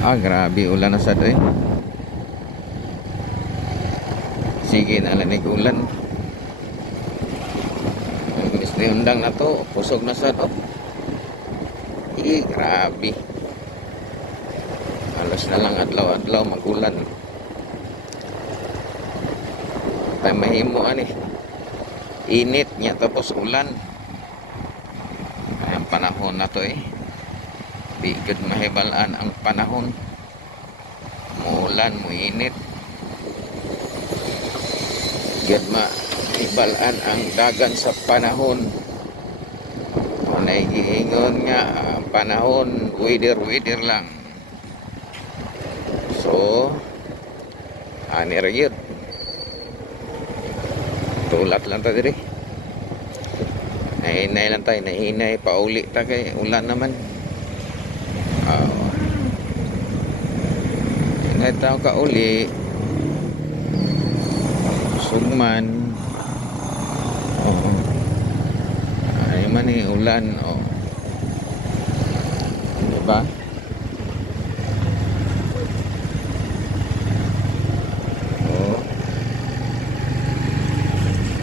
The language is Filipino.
Grabe ulan na sad eh. Sige na lang ulan. Ang Mr. Undang na to, pusog na sad oh. Grabe. Halos na lang adlaw-adlaw magulan. Tay mahimo ani. Init niya tapos ulan. Ay, ang panahon na to eh. Bigod mahibalaan ang panahon. Muulan, muinit. Bigod mahibalaan ang dagan sa panahon. Kunay giingon nga panahon, weather lang. So, ani ra gyud. Tulat lang ta diri. Nahinay lang tayo, nahinay pauli ta kay ulan naman. Hinay tao ka uli. Sugman. Ay man ulan. Diba?